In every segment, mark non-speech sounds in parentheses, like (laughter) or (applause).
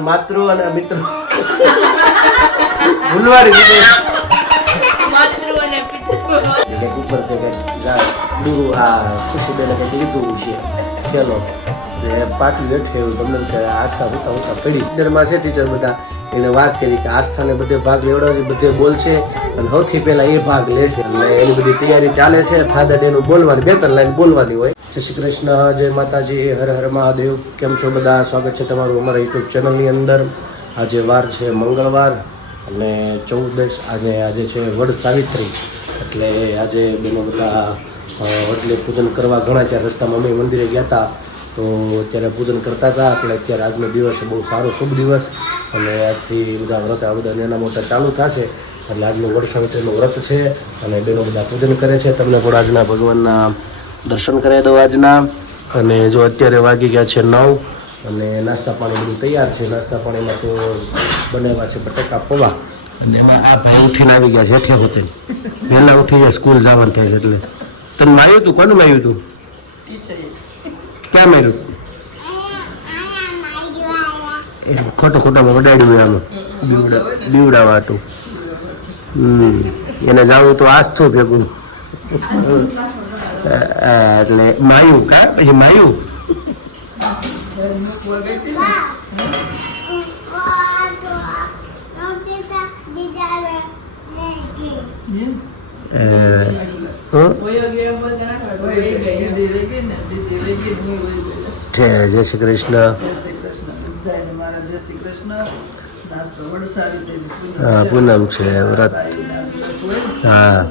માતૃ અને મિત્રો. ભૂલવાડી માતૃ અને પિતૃ. ઉપર કે આ ખુશીબેને કંઈક લીધું છે. ચલો એ પાટલું બેઠે એવું તમને કે આસ્થા હોતા હોતા પડી. ડરમાં છે ટીચર બધા, એને વાત કરી કે આસ્થાને બધે ભાગ લેવડાવશે બધે બોલશે અને સૌથી પહેલા એ ભાગ લેશે. એટલે એની બધી તૈયારી ચાલે છે ફાધર ડેનું બોલવાની, બે લાઈન બોલવાની હોય. જય શ્રી કૃષ્ણ, જય માતાજી હર હર મહાદેવ. કેમ છો બધા? સ્વાગત છે તમારું અમારા યુટ્યુબ ચેનલની અંદર. આજે વાર છે મંગળવાર અને ચૌદસ, આજે આજે છે વડ સાવિત્રી. એટલે આજે બેનો બધા વડલે પૂજન કરવા ઘણા ત્યાં રસ્તામાં અમે મંદિરે ગયા હતા. તો અત્યારે પૂજન કરતા હતા આપણે અત્યારે આજનો દિવસ બહુ સારો શુભ દિવસ. અને આજથી બધા વ્રત, આ બધા નાના મોટા ચાલુ થશે, એટલે આજનું વડ સાવિત્રીનું વ્રત છે, અને બેનો બધા પૂજન કરે છે. તમને પણ આજના ભગવાનના દર્શન કરાવી દઉં આજના. અને જો અત્યારે વાગી ગયા છે નવ, અને નાસ્તા પાણી બધું તૈયાર છે. નાસ્તા પાણીમાં તો બનાવ્યા છે બટાકા, પૌવા. અને આ ભાઈ ઉઠીને આવી ગયા છે, હેઠે હોતે. વહેલા ઉઠી જાય, સ્કૂલ જવાનું થાય છે, એટલે. તમને આવ્યું તું? કોનું આવ્યું તું? ક્યાં માર્યું એ ખોટું ખોટામાં વડાડ્યું હોય આમાં. બીવડા બીવડાવા હતું હમ. એને જાવું તો આસ્થું ભેગું. એટલે માયું કા પછી માયું? છે જય શ્રી કૃષ્ણ. હા, પૂનમ છે, વ્રત. હા.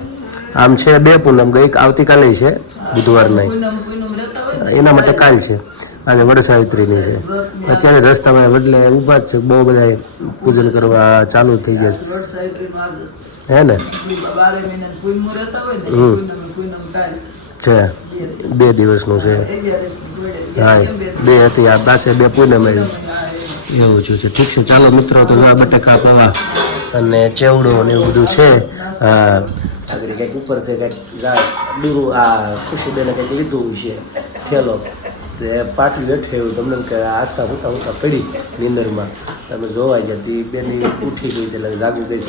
આમ છે, બે પૂનમ ગઈ, આવતીકાલે છે, બુધવારના. એના માટે કાલ છે. આજે વડ સાવિત્રીની છે. અત્યારે રસ્તામાં વડલે ઊભા છે, બહુ બધા પૂજન કરવા ચાલુ થઈ ગયા છે. હે ને? છે. બે દિવસનું છે. હા, બે હતી, આ પાસે બે પૂનમ એવું છે છે. ઠીક છે, ચાલો મિત્રો, તો આ બટાકા પવા અને ચેવડો ને એવું બધું છે. હા. આગળ કંઈક ઉપર કંઈક દૂર આ ખુશીબેને કંઈક લીધું છે. થેલો. તે પાટલું હેઠે તમને કે આસ્થા હોતા હોતા પડી નીંદરમાં. તમે જોવા ગયા તે બેની ઉઠી ગઈ એટલે જાગી ગઈ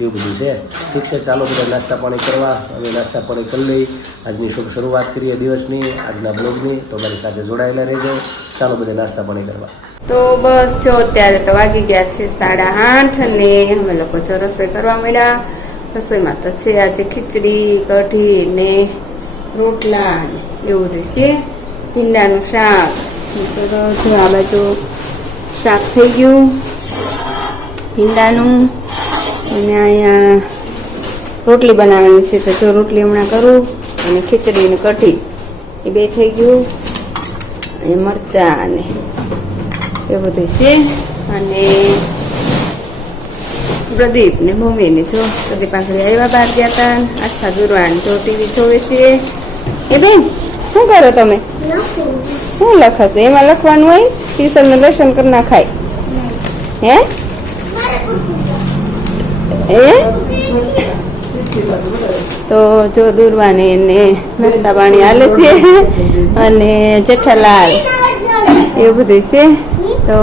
એવું બધું છે. ઠીક છે, ચાલો બધા નાસ્તા પાણી કરવા. અમે નાસ્તા પાણી કરી લઈ. આજની શુભ શરૂઆત કરીએ દિવસની, આજના બ્લોગની. તો મારી સાથે જોડાયેલા રહેજો. ચાલો બધા નાસ્તા પાણી કરવા. તો બસ જો અત્યારે તો વાગી ગયા છે સાડા આઠ અને અમે લોકો જો રસોઈ કરવા મળ્યા રસોઈમાં તો છે આજે ખીચડી, કઢી ને રોટલા ને એવું છે. ભીંડાનું શાક. તો જો આ બાજુ શાક થઈ ગયું. ભીંડાનું અને અહીંયા રોટલી બનાવવાની છે તો જો રોટલી હમણાં કરું અને ખીચડી ને કઢી એ બે થઈ ગયું. અને મરચાં અને એ બધું છે. અને પ્રદીપ ને મમ્મી ને જો પ્રદીપ આખરે આવ્યા બહાર ગયા હતા આસ્થા દુરવાણ જો ટીવી જોવે છે. એ બેન શું કરો તમે? શું લખશો એમાં લખવાનું હોય? ટીચર ને દર્શન કરી નાખાય હે? એ તો જો દુરવાને એને નાસ્તા પાણી હાલે છે અને જેઠાલાલ, એવું બધું છે. તો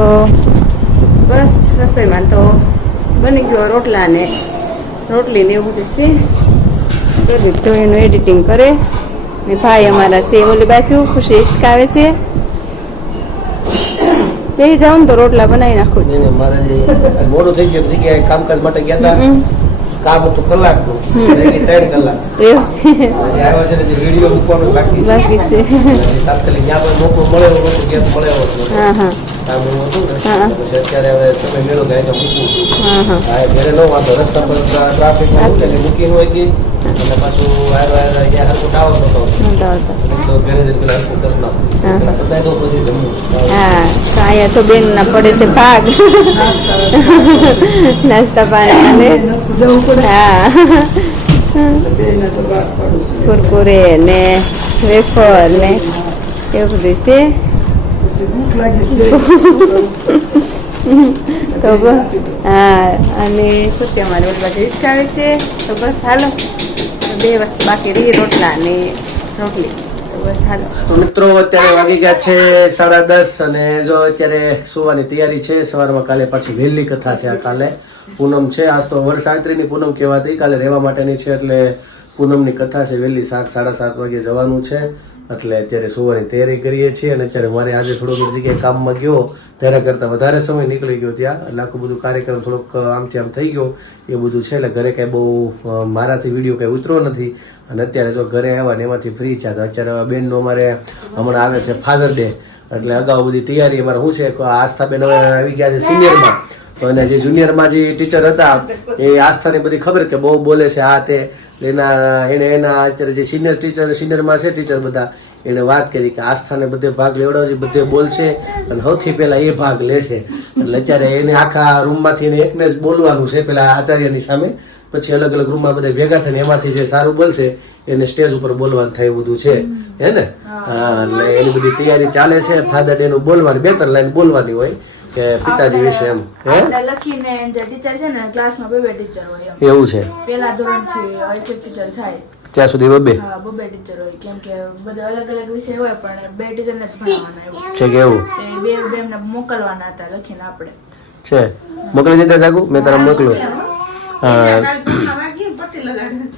બસ રસોઈમાં તો બની ગયો રોટલા ને રોટલી ને એવું બધું છે. પ્રદીપ જો એનું એડિટિંગ કરે. ને ભાઈ અમારા છે, ઓલી બાજુ ખુશી હિચકાવે છે. બેસી જાઉં ને તો રોટલા બનાવી નાખું નહીં, નહીં, મારે મોડું થઈ ગયું જગ્યાએ કામકાજ માટે ગયા હતા કામ હતું કલાકનું. નું ત્રણ કલાક. આવ્યા છે ને વીડિયો મૂકવાનું બાકી છે. તાત્કાલિક જ્યાં પણ મોકો મળે એવો નહોતો, ગેપ મળે એવો જ નહોતો. હા હા. કામ હતું ને હા. પછી અત્યારે હવે સમય મેળો થાય તો મૂકવું હતું. હા હા હા, ઘરે ન વાંધો રસ્તા પર ટ્રા- મૂકે એટલે મૂકી હોય ગઈ અને પાછું આવ્યો આવ્યો અહીંયા ટાવર તો ઘરે જઈને પેલા હરખું કરી નાખું. હા. પેલા પછી જમવું. હા અહીંયા તો બેન ના પડે છે ભાગ નાસ્તા પાણી હા કુરકુરે ને વેફર ને એવું બધું છે તો બ- હા અને ખુશી અમારે રોટલા હિચકાવે છે તો બસ હાલો બે વસ્તુ બાકી રહી રોટલા ને રોટલી તો બસ હાલો તો મિત્રો અત્યારે વાગી ગયા છે સાડા દસ અને જો અત્યારે સુવાની તૈયારી છે સવારમાં કાલે પાછી વહેલી કથા છે આ કાલે. પૂનમ છે આજ તો વરસાત્રીની પૂનમ કહેવાતી. કાલે રહેવા માટેની છે એટલે પૂનમની કથા છે વહેલી સાત સાડા સાત વાગે જવાનું છે. એટલે અત્યારે સુવાની તૈયારી કરીએ છીએ અને અત્યારે મારે આજે થોડોક જગ્યાએ કામમાં ગયો ત્યારે કરતાં વધારે સમય નીકળી ગયો ત્યાં. એટલે આખું બધું કાર્યક્રમ થોડોક આમથી આમ થઈ ગયો. એ બધું છે, એટલે ઘરે કાંઈ બહુ મારાથી વીડિયો કાંઈ ઉતરો નથી. અને અત્યારે જો ઘરે આવ્યા ને એમાંથી ફ્રી થયા, તો અત્યારે બેનનો અમારે, હમણાં આવે છે ફાધર ડે એટલે અગાઉ બધી તૈયારી અમારે શું છે આસ્થાબેન હવે આવી ગયા છે સિનિયરમાં એને જે જુનિયરમાં જે ટીચર હતા, એ આસ્થાની બધી ખબર કે બહુ બોલે છે આ તે. એના એને એના અત્યારે જે સિનિયર ટીચર સિનિયરમાં છે ટીચર બધા એને વાત કરી કે આસ્થાને બધે ભાગ લેવડાવજે બધે બોલશે અને સૌથી પહેલા એ ભાગ લેશે. એટલે અત્યારે એને આખા રૂમમાંથી એને એકને જ બોલવાનું છે પેલા આચાર્યની સામે. પછી અલગ અલગ રૂમમાં બધા ભેગા થઈને એમાંથી જે સારું બોલશે એને સ્ટેજ ઉપર બોલવાનું થાય એવું બધું છે. હે ને? હા. એટલે એની બધી તૈયારી ચાલે છે. ફાધર ડે નું બોલવાની બે ત્રણ લાઈન બોલવાની હોય. કે પિતાજી વિશે એમ હે? લખીને જે ટીચર છે ને ક્લાસમાં બે બે ટીચર હોય એમ. એવું છે? પેલા ધોરણથી હોય છે ટીચર થાય. ત્યાં સુધી બબે હા બબે ટીચર હોય. કેમ કે બધા અલગ અલગ વિષય હોય પણ બે ટીચરને જ ભણાવવાના એવું. છે કે એવું? બે બે એમને મોકલવાના હતા લખીને આપણે. છે. મોકલી દીધા જાગુ? મેં તારા મોકલું.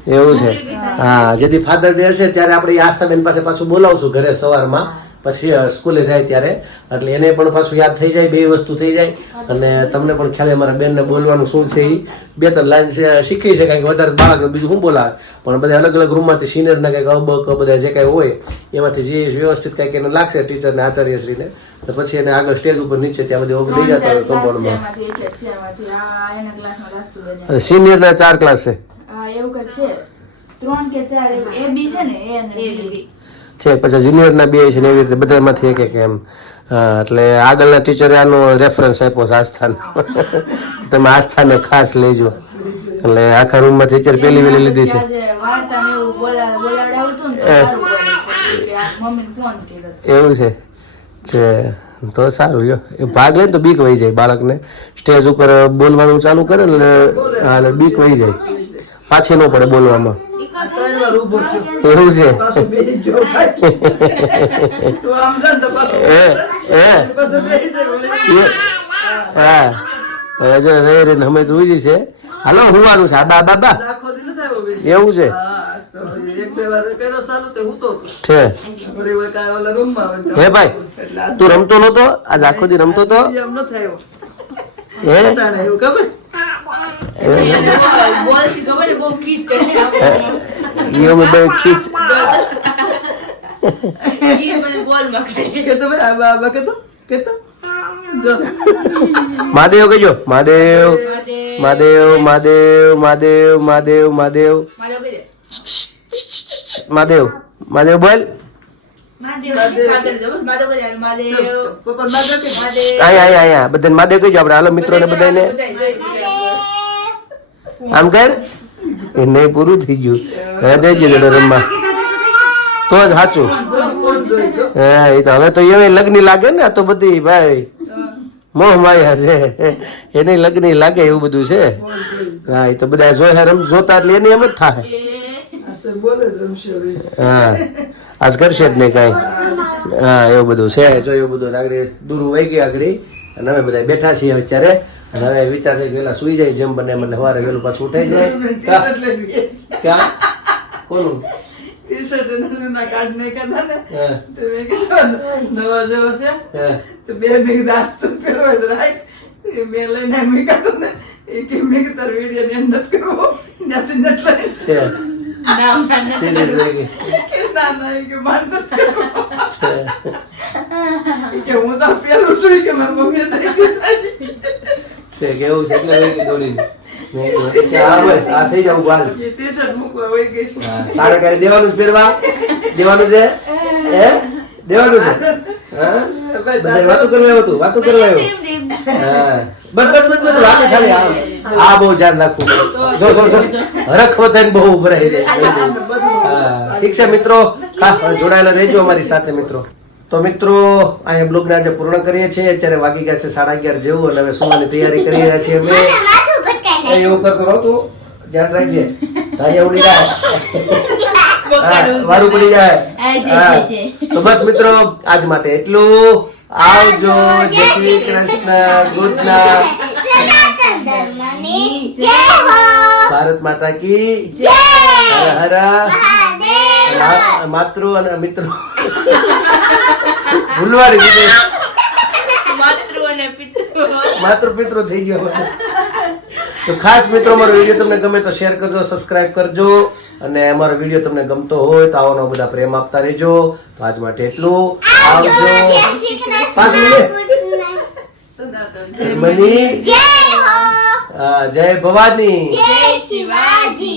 એવું છે. હા. જેથી ફાધર ડે હશે ત્યારે આપણે આસ્થાબેન પાસે પાછું બોલાવશું ઘરે સવારમાં. પછી સ્કૂલે જાય ત્યારે. એટલે એને પણ પાછું યાદ થઈ જાય બે વસ્તુ થઈ જાય. અને તમને પણ ખ્યાલ મારા બેનને બોલવાનું શું છે એ બે ત્રણ લાઈન છે શીખી છે કારણ કે વધારે બાળક બીજું શું બોલાવે. પણ બધા અલગ અલગ રૂમમાંથી સિનિયરના કંઈક અબક બધા જે કાંઈ હોય એમાંથી જે વ્યવસ્થિત કંઈક એને લાગશે ટીચરને આચાર્યશ્રીને તો પછી એને આગળ સ્ટેજ ઉપર નીચે ત્યાં બધી લઈ જતા હોય કમ્પાઉન્ડમાં એમાંથી એક એક છે એમાંથી આ એના ક્લાસમાં લાસ્ટ બેન સિનિયરના ચાર ક્લાસ છે. એવું કંઈક છે. ત્રણ કે ચાર એ બી છે ને એ અને બી. છે પછી જુનિયરના બે છે ને એવી રીતે બધામાંથી એક એક એમ. એટલે આગળના ટીચરે આનો રેફરન્સ આપ્યો છે આસ્થાનો. (laughs) તમે આસ્થાને ખાસ લેજો. એટલે આખા રૂમમાં ટીચર પેલી વેલી લીધી છે. એવું છે. છે તો સારું યો એ ભાગ લે તો બીક વહી જાય બાળકને. સ્ટેજ ઉપર બોલવાનું ચાલુ કરે ને એટલે બીક વહી જાય. પાછી ન પડે બોલવામાં. એવું છે? હે. હવે જો રે રે અમે તો છે હાલો હુવાનું છે. આ બા બાબા એવું છે? હે ભાઈ તું રમતો નતો? આજ આખો દી રમતો તો? હે? ખબર? ને બહુ ખીચ મહાદેવ કહેજો મહાદેવ મહાદેવ મહાદેવ મહાદેવ મહાદેવ મહાદેવ મહાદેવ મહાદેવ બોલ બધાને મહાદેવ કહેજો આપણે હાલો મિત્રોને બધાને આમ કર. એ નહીં પૂરું થઈ ગયું. હવે દેજો જોડે રમવા. તો જ સાચું હા, એ તો હવે તો એવી લગ્ન લાગે ને તો બધી, ભાઈ. મોહ માયા છે. એને લગ્ન લાગે એવું બધું છે. હા, એ તો બધા જોયા રમ, જોતા એટલે એની એમ જ થાય હા, આજ કરશે જ નહીં કાંઈ. હા, એવું બધું છે. જો એવું બધું આગળ દૂર વહી ગયા આગળ અને અમે બધા બેઠા છીએ અત્યારે. અને હવે વિચાર છે કે વહેલા સુઈ જાય જેમ બને મને સવારે વહેલું પાછું ઉઠાઈ જાય. ક્યાં? કોનું? હા. નવા જેવા છે. હા. તો પેલું છું. કે? મારી મમ્મીએ છે કેવું છે? એટલે. મેં કીધું છે દેવાનું છે દેવાનું છે? (laughs) હે? દેવાનું છે? હા? બધા વાતો કરવા આવ્યો વાતો કરવા આવ્યો. હા. બસ બસ બસ બસ વાતો ખાલી આ આ બહુ ધ્યાન રાખવું જો જો જો. હરખ બહુ ઉભરાઈ જાય ઠીક છે મિત્રો? જોડાયેલા રહેજો અમારી સાથે મિત્રો. તો મિત્રો અહીંયા બ્લોગને આજે પૂર્ણ કરીએ છીએ. અત્યારે વાગી ગયા છે સાડા અગિયાર જેવું અને હવે સુવાની તૈયારી કરી રહ્યા છીએ અમે. એ એવું કરતો રહો તું. ધ્યાન રાખજે. તાઈ ઉડી જાય. વારું પડી જાય. તો બસ મિત્રો આજ માટે એટલું. આવજો. જય શ્રી કૃષ્ણ. ગુડ નાઇટ ધર્મની જય હો! ભારત માતા કી જય હર હર માતૃ અને મિત્રો ભૂલવાડી દીધું. માતૃ અને પિતૃ. થઈ ગયો. તો ખાસ મિત્રો અમારો વીડિયો તમને ગમે તો શેર કરજો સબસ્ક્રાઇબ કરજો. અને અમારો વીડિયો તમને ગમતો હોય તો આવો બધા પ્રેમ આપતા રહેજો. તો આજ માટે એટલું. આવજો. પાંચ મિનિટ મની જય જય ભવાની. જય શિવાજી.